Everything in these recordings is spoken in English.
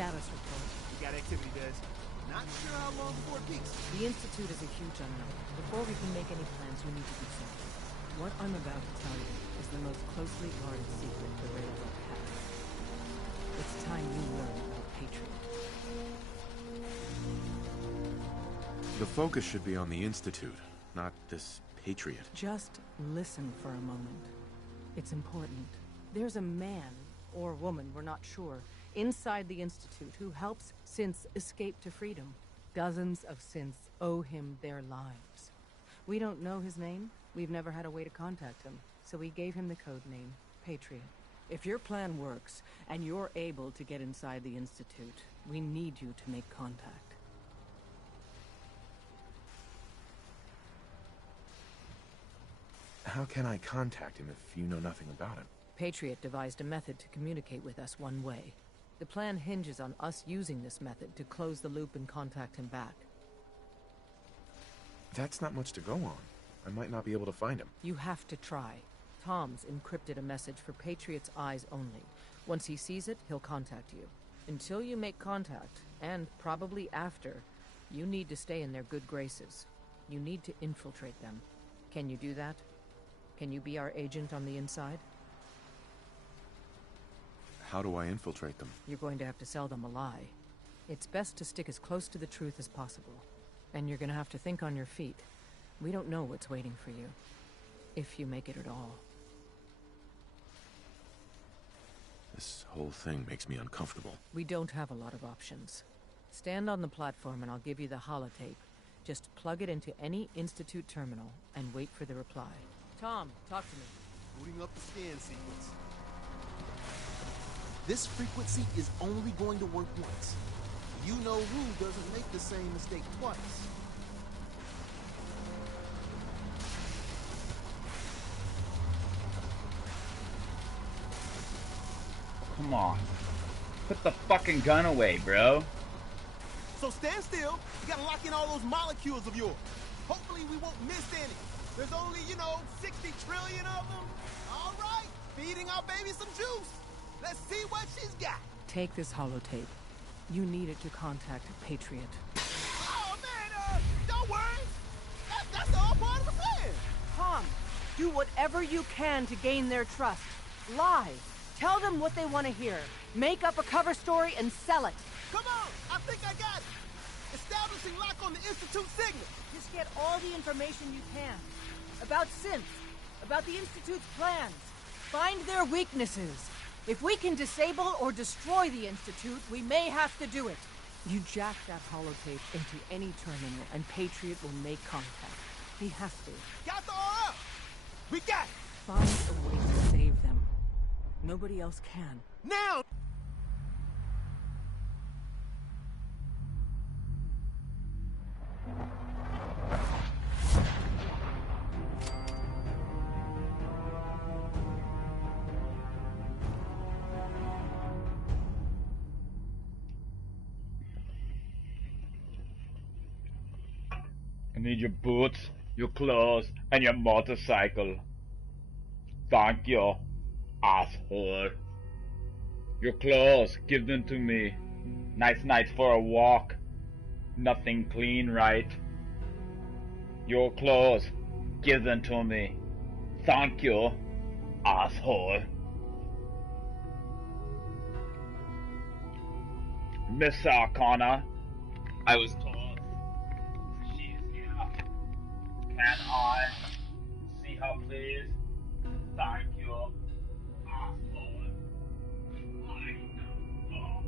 Status report. We got activity, Des. Not sure how long before it peaks. The Institute is a huge unknown. Before we can make any plans, we need to do something. What I'm about to tell you is the most closely guarded secret the Railroad has. It's time you learn about Patriot. The focus should be on the Institute, not this Patriot. Just listen for a moment. It's important. There's a man, or woman, we're not sure, inside the Institute who helps synths escape to freedom. Dozens of synths owe him their lives. We don't know his name. We've never had a way to contact him, so we gave him the code name, Patriot. If your plan works, and you're able to get inside the Institute, we need you to make contact. How can I contact him if you know nothing about him? Patriot devised a method to communicate with us one way. The plan hinges on us using this method to close the loop and contact him back. That's not much to go on. I might not be able to find him. You have to try. Tom's encrypted a message for Patriot's eyes only. Once he sees it, he'll contact you. Until you make contact, and probably after, you need to stay in their good graces. You need to infiltrate them. Can you do that? Can you be our agent on the inside? How do I infiltrate them? You're going to have to sell them a lie. It's best to stick as close to the truth as possible. And you're going to have to think on your feet. We don't know what's waiting for you. If you make it at all. This whole thing makes me uncomfortable. We don't have a lot of options. Stand on the platform and I'll give you the holotape. Just plug it into any Institute terminal and wait for the reply. Tom, talk to me. Booting up the scan sequence. This frequency is only going to work once. You know who doesn't make the same mistake twice. Come on. Put the fucking gun away, bro. So stand still. You gotta lock in all those molecules of yours. Hopefully we won't miss any. There's only, 60 trillion of them. All right, feeding our baby some juice. Let's see what she's got. Take this holotape. You need it to contact Patriot. Oh, man, don't worry. That's all part of the plan. Tom, do whatever you can to gain their trust. Lie. Tell them what they want to hear. Make up a cover story and sell it. Come on, I think I got it. Establishing lock on the Institute signal. Just get all the information you can. About synths. About the Institute's plans. Find their weaknesses. If we can disable or destroy the Institute, we may have to do it. You jack that holotape into any terminal and Patriot will make contact. He has to. Got the RF. We got it. Find a way to save them. Nobody else can. Now! I need your boots, your clothes, and your motorcycle. Thank you, asshole. Your clothes, give them to me. Nice nights for a walk. Nothing clean, right? Your clothes, give them to me. Thank you, asshole. Miss Arcana, I was told she's here. Can I see her, please? Thank you, asshole. I know.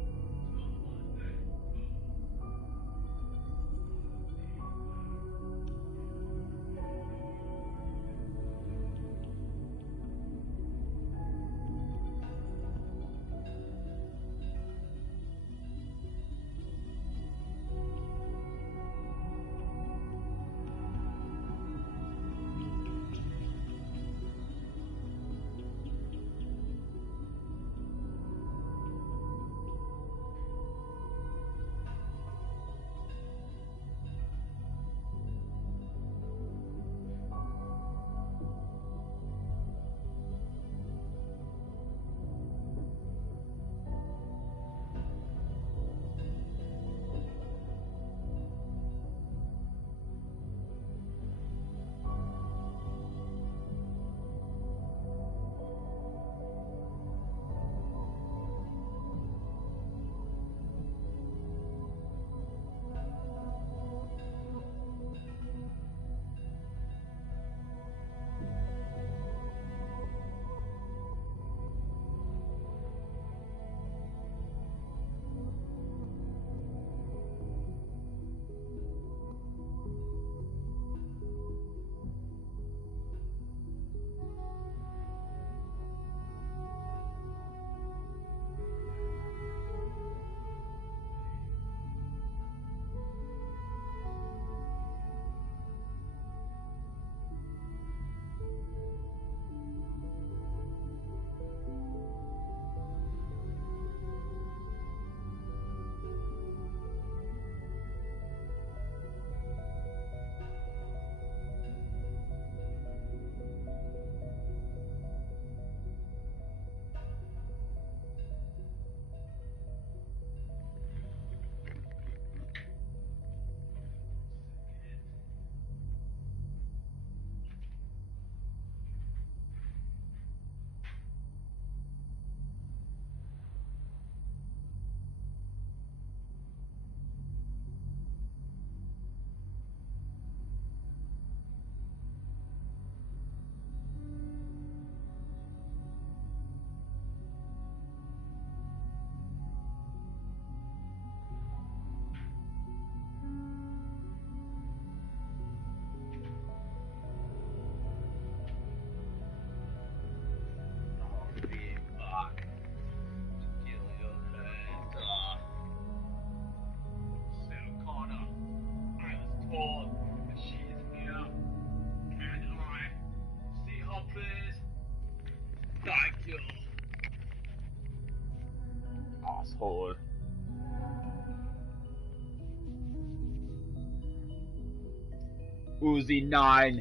Uzi 9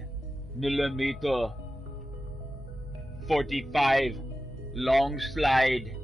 millimeter 45 long slide.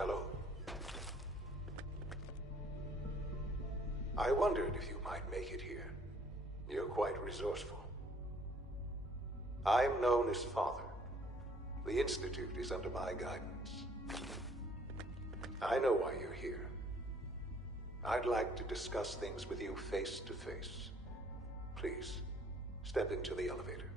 Hello. I wondered if you might make it here. You're quite resourceful. I'm known as Father. The Institute is under my guidance. I know why you're here. I'd like to discuss things with you face to face. Please, step into the elevator.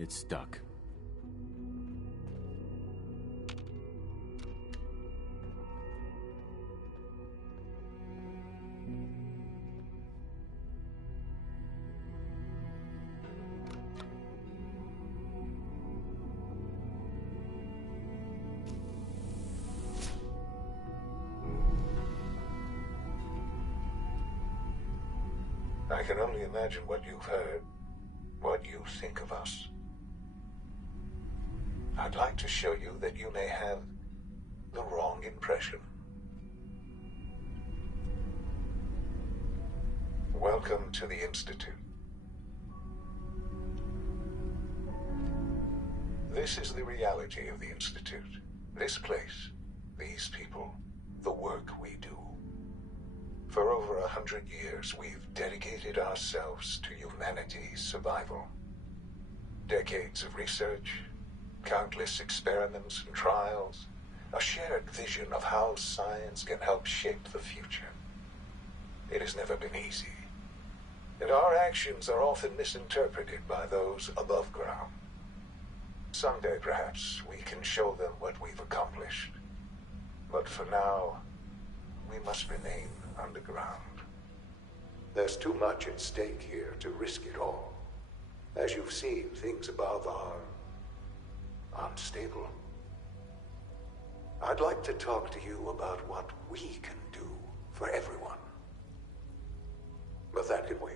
It's stuck. I can only imagine what you've heard, what you think of us. I'd like to show you that you may have the wrong impression. Welcome to the Institute. This is the reality of the Institute. This place, these people, the work we do. For over 100 years, we've dedicated ourselves to humanity's survival. Decades of research, countless experiments and trials, a shared vision of how science can help shape the future. It has never been easy, and our actions are often misinterpreted by those above ground. Someday, perhaps, we can show them what we've accomplished. But for now, we must remain underground. There's too much at stake here to risk it all. As you've seen, things above are unstable. I'd like to talk to you about what we can do for everyone. But that can wait.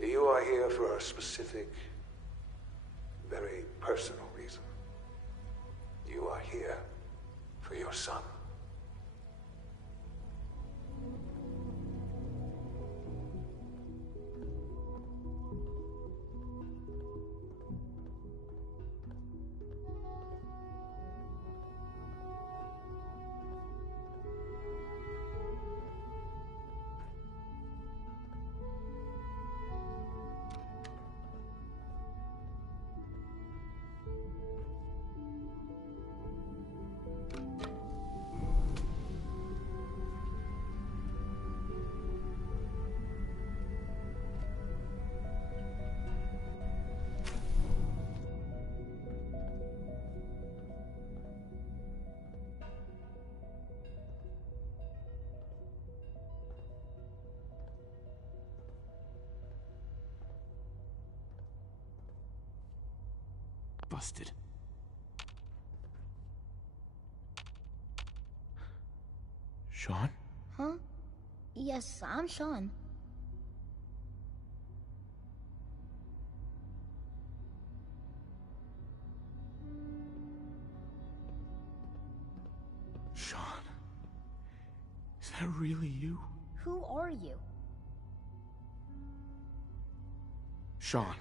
You are here for a specific, very personal reason. You are here for your son. busted. Sean? Huh? Yes, I'm Sean. Sean? Is that really you? Who are you? Sean,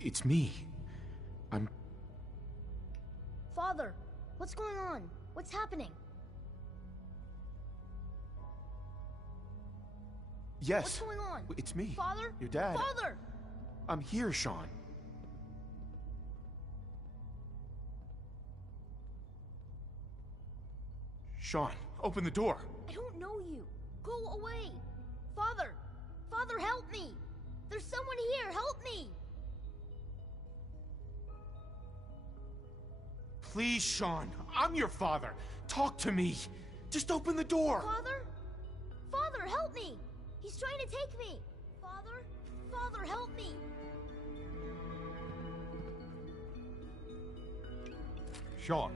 it's me. I'm... Father, what's going on? What's happening? Yes. What's going on? It's me. Father? Your dad. Father! I'm here, Sean. Sean, open the door. I don't know you. Go away. Father! Father, help me! There's someone here, help me! Please, Sean. I'm your father. Talk to me. Just open the door. Father? Father, help me! He's trying to take me! Father? Father, help me! Sean.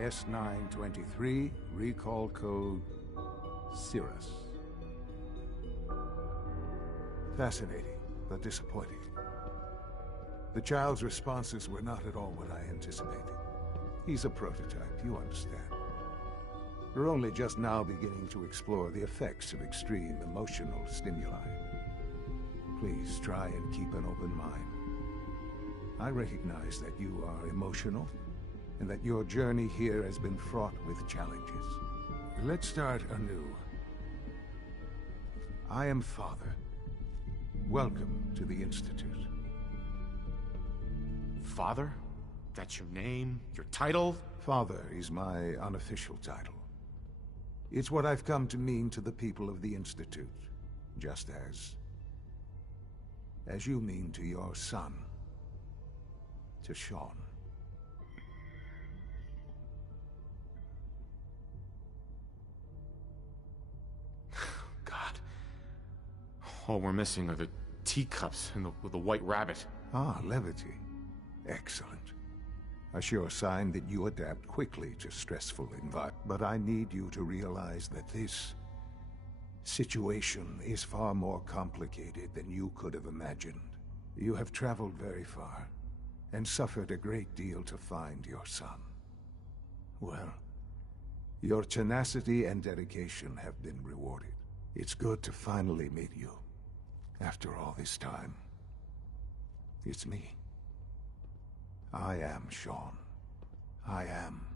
S923, recall code Cirrus. Fascinating, but disappointing. The child's responses were not at all what I anticipated. He's a prototype, you understand. We're only just now beginning to explore the effects of extreme emotional stimuli. Please try and keep an open mind. I recognize that you are emotional, and that your journey here has been fraught with challenges. Let's start anew. I am Father. Welcome to the Institute. Father? That's your name? Your title? Father is my unofficial title. It's what I've come to mean to the people of the Institute, just as you mean to your son, to Sean. God. All we're missing are the teacups and the white rabbit. Ah, levity. Excellent. A sure sign that you adapt quickly to stressful environments. But I need you to realize that this situation is far more complicated than you could have imagined. You have traveled very far, and suffered a great deal to find your son. Well, your tenacity and dedication have been rewarded. It's good to finally meet you. After all this time, it's me. I am Sean. I am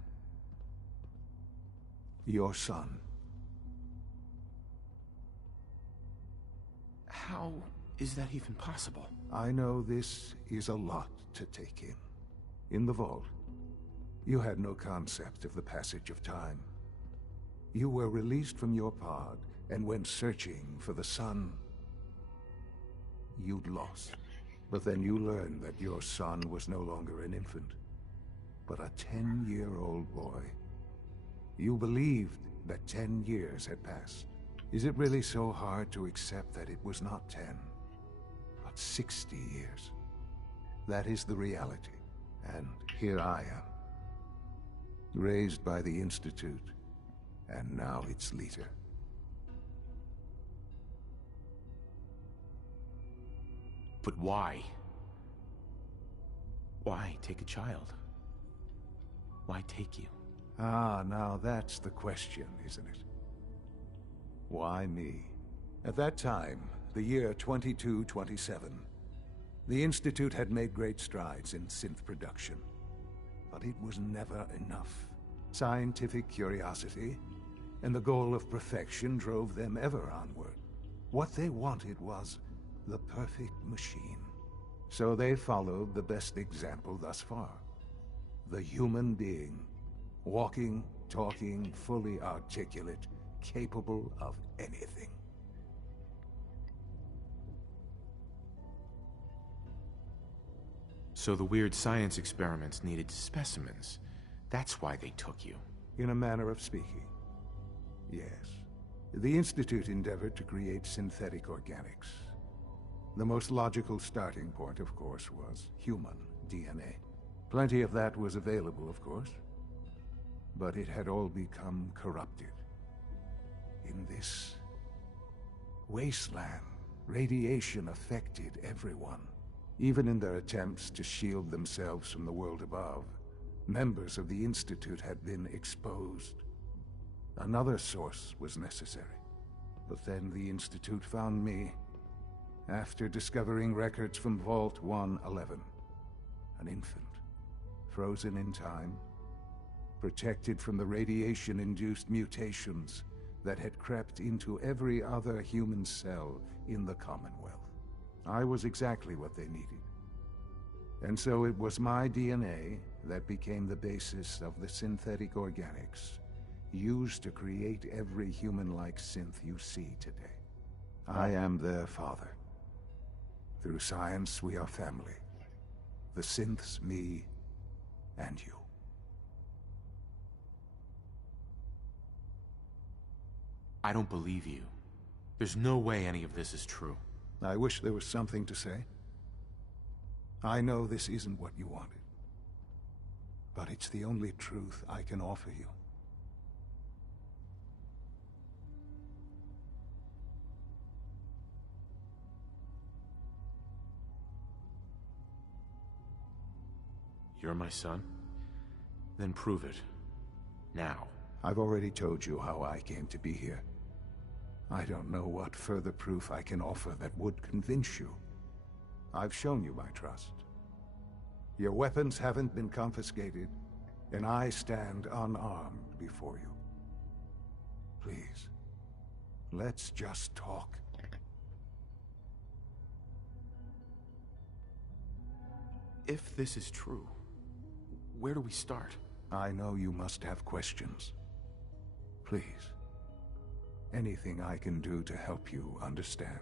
your son. How is that even possible? I know this is a lot to take in. In the vault, you had no concept of the passage of time. You were released from your pod and went searching for the son you'd lost. But then you learned that your son was no longer an infant, but a 10-year-old boy. You believed that 10 years had passed. Is it really so hard to accept that it was not 10, but 60 years? That is the reality. And here I am, raised by the Institute, and now its leader. But why? Why take a child? Why take you? Ah, now that's the question, isn't it? Why me? At that time, the year 2227, the Institute had made great strides in synth production. But it was never enough. Scientific curiosity and the goal of perfection drove them ever onward. What they wanted was the perfect machine. So they followed the best example thus far. The human being. Walking, talking, fully articulate, capable of anything. So the weird science experiments needed specimens. That's why they took you. In a manner of speaking. Yes. The Institute endeavored to create synthetic organics. The most logical starting point, of course, was human DNA. Plenty of that was available, of course. But it had all become corrupted. In this wasteland, radiation affected everyone. Even in their attempts to shield themselves from the world above, members of the Institute had been exposed. Another source was necessary. But then the Institute found me after discovering records from Vault 111. An infant, frozen in time, protected from the radiation-induced mutations that had crept into every other human cell in the Commonwealth. I was exactly what they needed. And so it was my DNA that became the basis of the synthetic organics used to create every human-like synth you see today. I am their father. Through science, we are family. The synths, me, and you. I don't believe you. There's no way any of this is true. I wish there was something to say. I know this isn't what you wanted. But it's the only truth I can offer you. You're my son? Then prove it. Now. I've already told you how I came to be here. I don't know what further proof I can offer that would convince you. I've shown you my trust. Your weapons haven't been confiscated, and I stand unarmed before you. Please, let's just talk. If this is true, where do we start? I know you must have questions. Please, anything I can do to help you understand.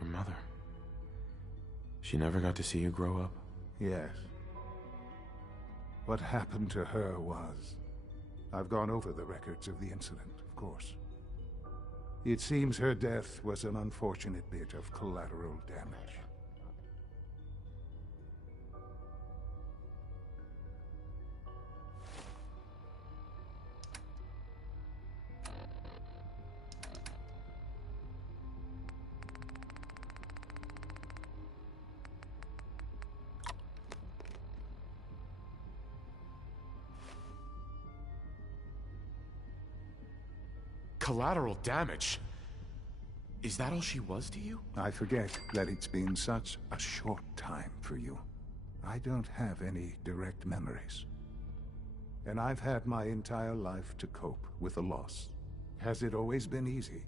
Your mother. She never got to see you grow up? Yes. What happened to her was... I've gone over the records of the incident, of course. It seems her death was an unfortunate bit of collateral damage. Collateral damage? Is that all she was to you? I forget that it's been such a short time for you. I don't have any direct memories. And I've had my entire life to cope with the loss. Has it always been easy?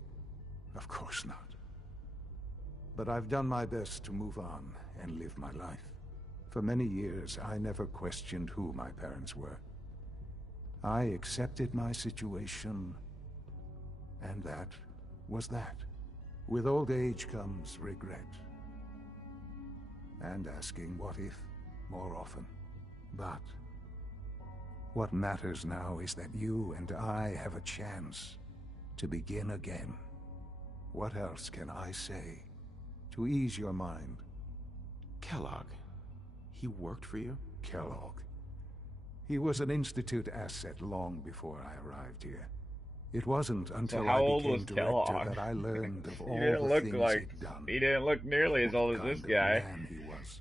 Of course not. But I've done my best to move on and live my life. For many years, I never questioned who my parents were. I accepted my situation, and that was that. With old age comes regret. And asking what if more often. But what matters now is that you and I have a chance to begin again. What else can I say to ease your mind? Kellogg. He worked for you? Kellogg. He was an Institute asset long before I arrived here. It wasn't until how I old became was director Kellogg? that I learned of all He didn't the look things like he'd done. he didn't look nearly as old as What this kind of guy. man he was.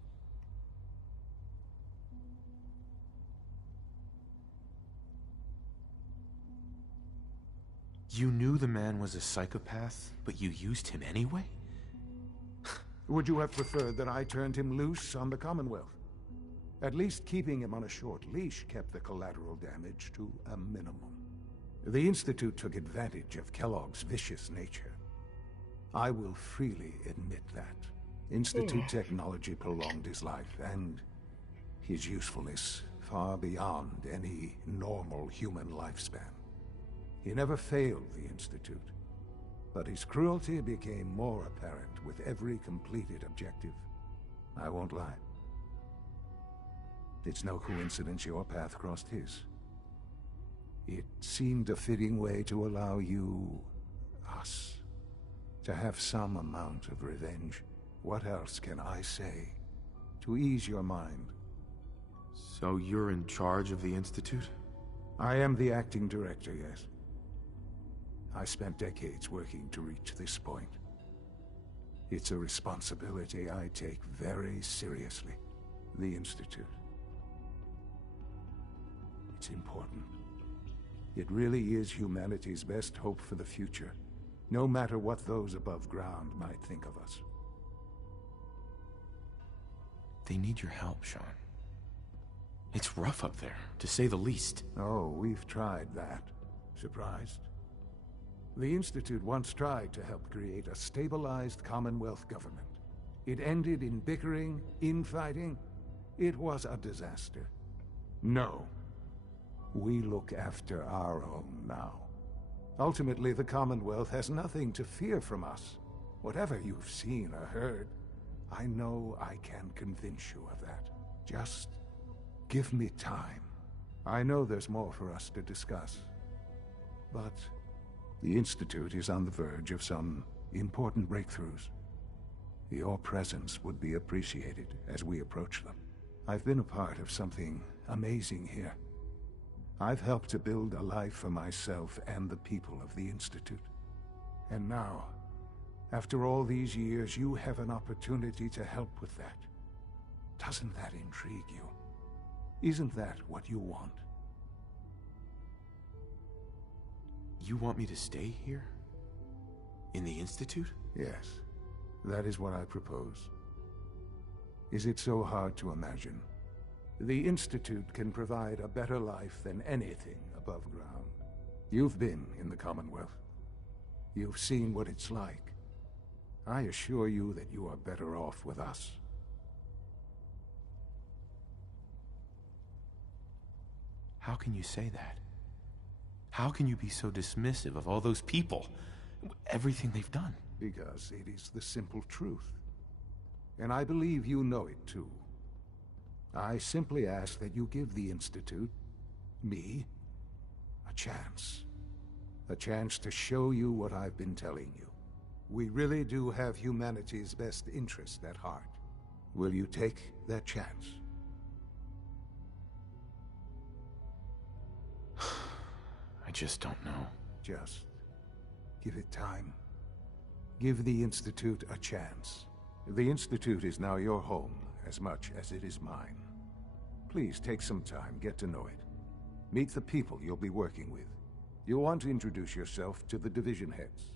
You knew the man was a psychopath, but you used him anyway? Would you have preferred that I turned him loose on the Commonwealth? At least keeping him on a short leash kept the collateral damage to a minimum. The Institute took advantage of Kellogg's vicious nature. I will freely admit that. Institute technology prolonged his life, and his usefulness far beyond any normal human lifespan. He never failed the Institute, but his cruelty became more apparent with every completed objective. I won't lie. It's no coincidence your path crossed his. It seemed a fitting way to allow you, us, to have some amount of revenge. What else can I say to ease your mind? So you're in charge of the Institute? I am the acting director, yes. I spent decades working to reach this point. It's a responsibility I take very seriously. The Institute. It's important. It really is humanity's best hope for the future, no matter what those above ground might think of us. They need your help, Sean. It's rough up there, to say the least. Oh, we've tried that. Surprised? The Institute once tried to help create a stabilized Commonwealth government. It ended in bickering, infighting. It was a disaster. No. We look after our own now. Ultimately, the Commonwealth has nothing to fear from us. Whatever you've seen or heard, I know I can convince you of that. Just give me time. I know there's more for us to discuss. But the Institute is on the verge of some important breakthroughs. Your presence would be appreciated as we approach them. I've been a part of something amazing here. I've helped to build a life for myself and the people of the Institute. And now, after all these years, you have an opportunity to help with that. Doesn't that intrigue you? Isn't that what you want? You want me to stay here? In the Institute? Yes, that is what I propose. Is it so hard to imagine? The Institute can provide a better life than anything above ground. You've been in the Commonwealth. You've seen what it's like. I assure you that you are better off with us. How can you say that? How can you be so dismissive of all those people? Everything they've done? Because it is the simple truth. And I believe you know it too. I simply ask that you give the Institute, me, a chance. A chance to show you what I've been telling you. We really do have humanity's best interest at heart. Will you take that chance? I just don't know. Just give it time. Give the Institute a chance. The Institute is now your home as much as it is mine. Please take some time, get to know it. Meet the people you'll be working with. You'll want to introduce yourself to the division heads.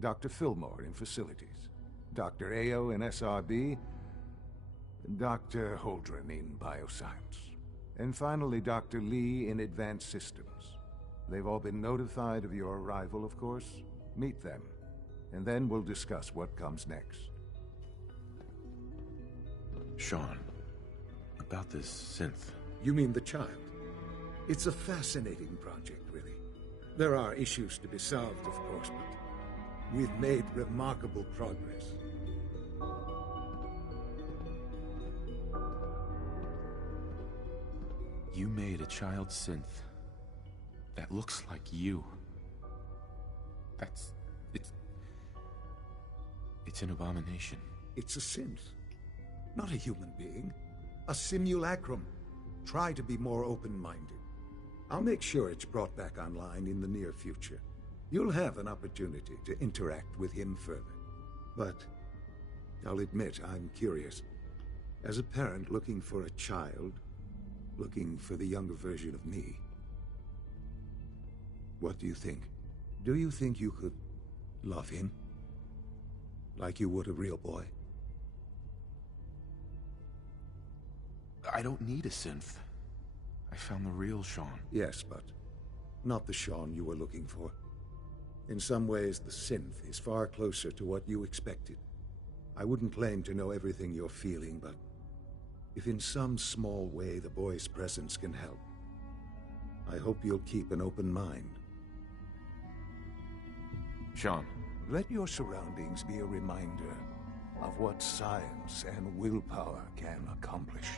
Dr. Fillmore in Facilities, Dr. Ao in SRB, Dr. Holdren in Bioscience, and finally Dr. Lee in Advanced Systems. They've all been notified of your arrival, of course. Meet them, and then we'll discuss what comes next. Sean, about this synth. You mean the child? It's a fascinating project, really. There are issues to be solved, of course, but we've made remarkable progress. You made a child synth that looks like you. It's an abomination. It's a synth, not a human being. A simulacrum. Try to be more open-minded. I'll make sure it's brought back online in the near future. You'll have an opportunity to interact with him further. But I'll admit I'm curious. As a parent looking for a child, looking for the younger version of me, what do you think? Do you think you could love him? Like you would a real boy? I don't need a synth. I found the real Sean. Yes, but not the Sean you were looking for. In some ways, the synth is far closer to what you expected. I wouldn't claim to know everything you're feeling, but if in some small way the boy's presence can help, I hope you'll keep an open mind. Sean. Let your surroundings be a reminder of what science and willpower can accomplish.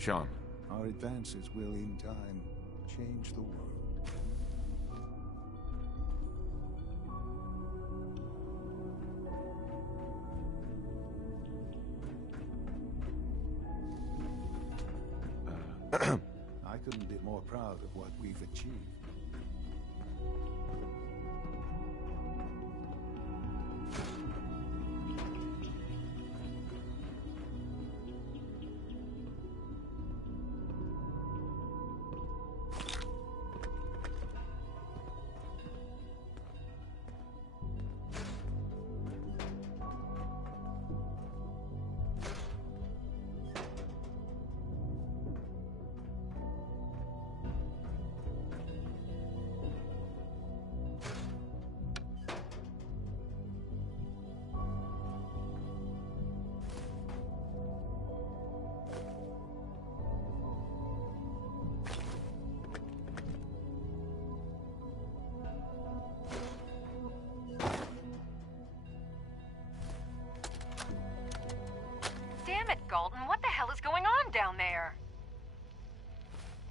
Sean. Our advances will, in time, change the world. I couldn't be more proud of what we've achieved. Damn it, Galton, what the hell is going on down there?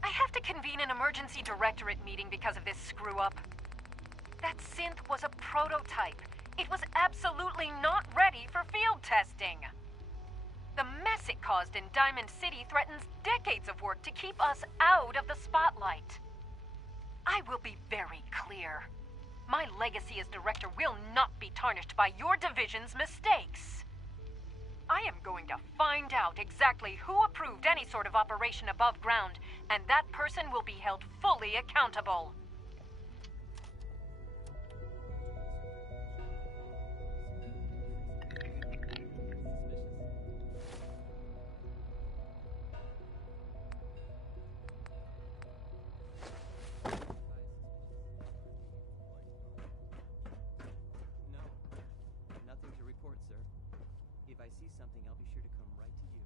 I have to convene an emergency directorate meeting because of this screw-up. That synth was a prototype. It was absolutely not ready for field testing. The mess it caused in Diamond City threatens decades of work to keep us out of the spotlight. I will be very clear. My legacy as director will not be tarnished by your division's mistakes. I am going to find out exactly who approved any sort of operation above ground, and that person will be held fully accountable. Nothing to report, sir. If I see something, I'll be sure to come right to you.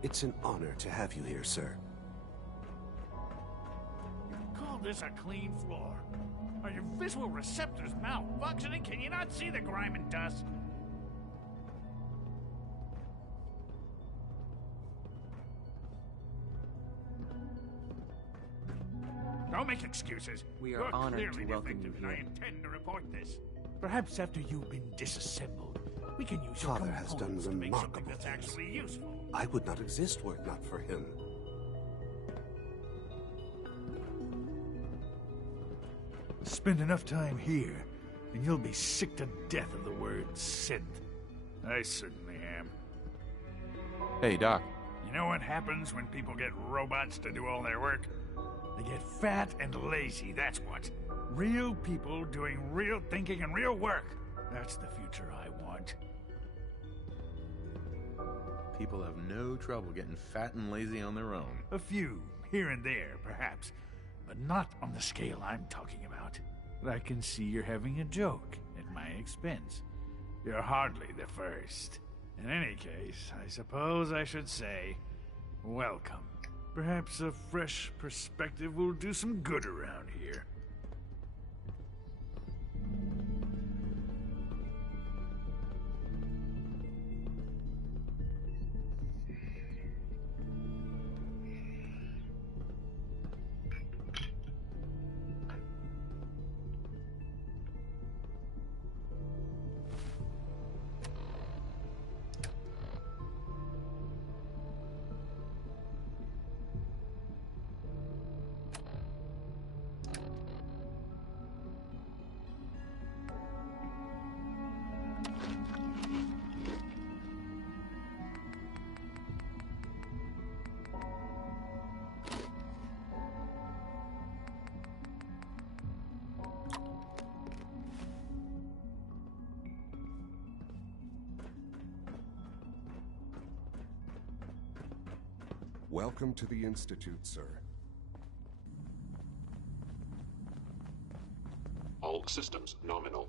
It's an honor to have you here, sir. Call this a clean floor? Are your visual receptors malfunctioning? Can you not see the grime and dust? Don't make excuses. We are You're honored to clearly welcome you defective, and I here. intend to report this. Perhaps after you've been disassembled, we can use your Father has done components to make something remarkable that's things. actually useful. I would not exist were it not for him. Spend enough time here, and you'll be sick to death of the word synth. I certainly am. Hey, Doc. You know what happens when people get robots to do all their work? They get fat and lazy, that's what. Real people doing real thinking and real work. That's the future I want. People have no trouble getting fat and lazy on their own. A few, here and there, perhaps. But not on the scale I'm talking about. But I can see you're having a joke at my expense. You're hardly the first. In any case, I suppose I should say, welcome. Perhaps a fresh perspective will do some good around here. Welcome to the Institute, sir. All systems nominal.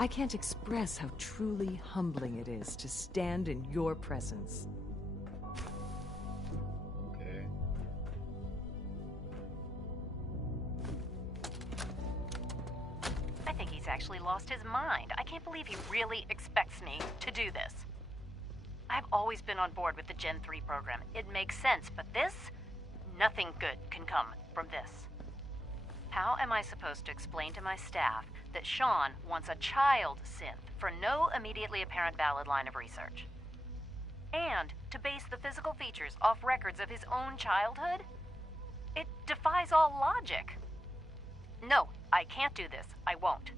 I can't express how truly humbling it is to stand in your presence. Okay. I think he's actually lost his mind. I can't believe he really expects me to do this. I've always been on board with the Gen 3 program. It makes sense, but this? Nothing good can come from this. How am I supposed to explain to my staff that Sean wants a child synth for no immediately apparent valid line of research? And to base the physical features off records of his own childhood? It defies all logic. No, I can't do this. I won't.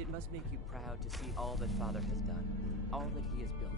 It must make you proud to see all that Father has done, all that he has built.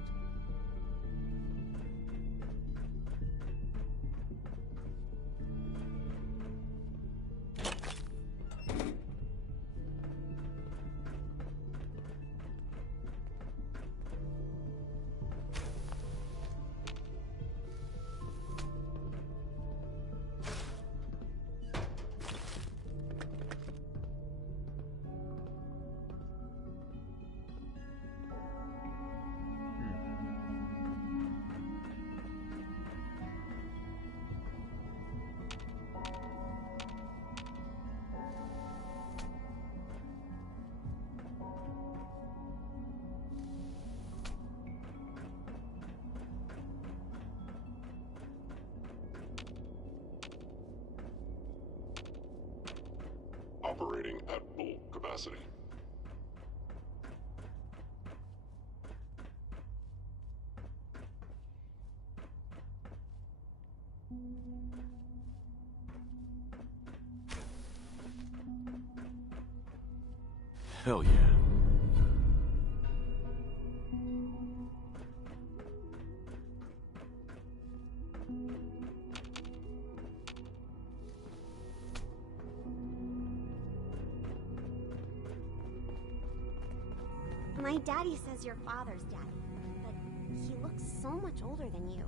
Operating at full capacity. Hell yeah. My daddy says your father's daddy, but he looks so much older than you.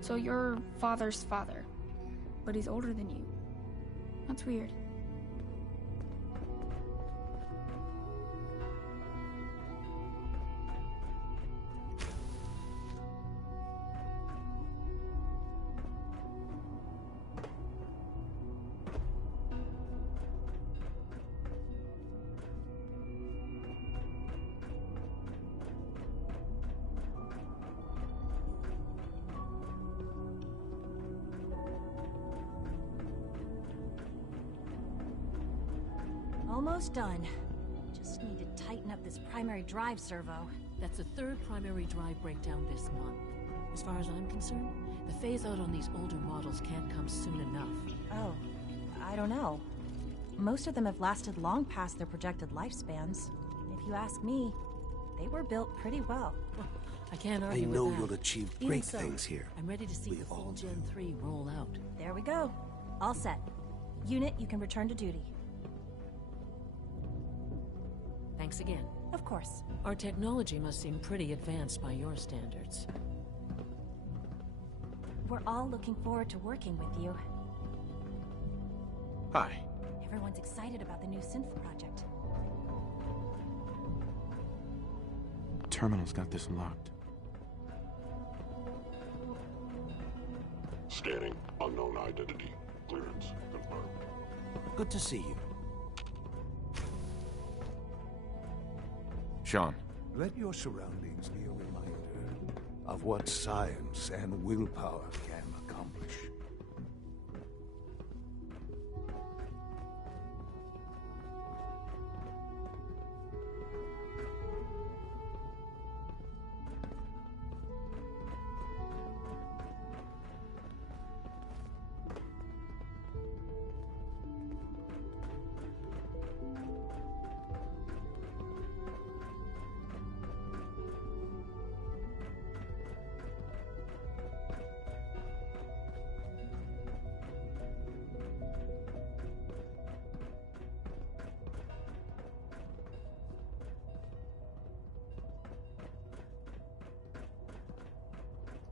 So your father's father, but he's older than you. That's weird. Almost done. Just need to tighten up this primary drive servo. That's the third primary drive breakdown this month. As far as I'm concerned, the phase-out on these older models can't come soon enough. Oh, I don't know. Most of them have lasted long past their projected lifespans. If you ask me, they were built pretty well. I can't I argue with know that. you'll achieve Even great so, things here. I'm ready to see We the full all Gen 3 roll out. There we go. All set. Unit, you can return to duty. Thanks again. Of course. Our technology must seem pretty advanced by your standards. We're all looking forward to working with you. Hi. Everyone's excited about the new synth project. Terminal's got this locked. Scanning. Unknown identity. Clearance confirmed. Good to see you. Sean. Let your surroundings be a reminder of what science and willpower can accomplish.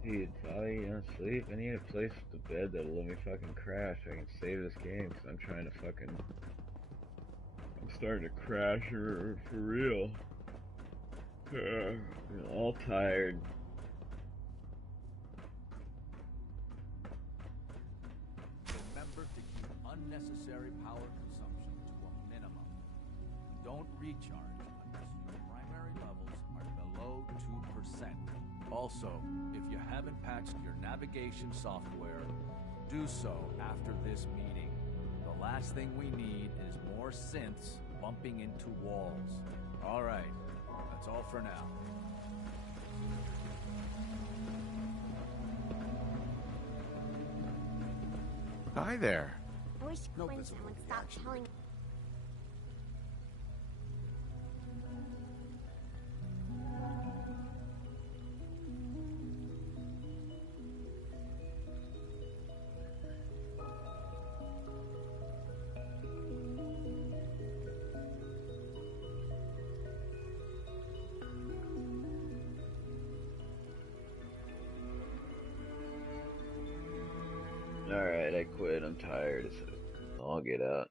Dude, Valley, you don't sleep? I need a place with the bed that'll let me fucking crash so I can save this game, because I'm trying to fucking... I'm starting to crash for real. I'm all tired. Remember to keep unnecessary power consumption to a minimum. Don't recharge unless your primary levels are below 2%. Also, if you haven't patched your navigation software, do so after this meeting. The last thing we need is more synths bumping into walls. All right, that's all for now. Hi there. I wish Quinn would stop telling. Alright, I quit. I'm tired. So I'll get out.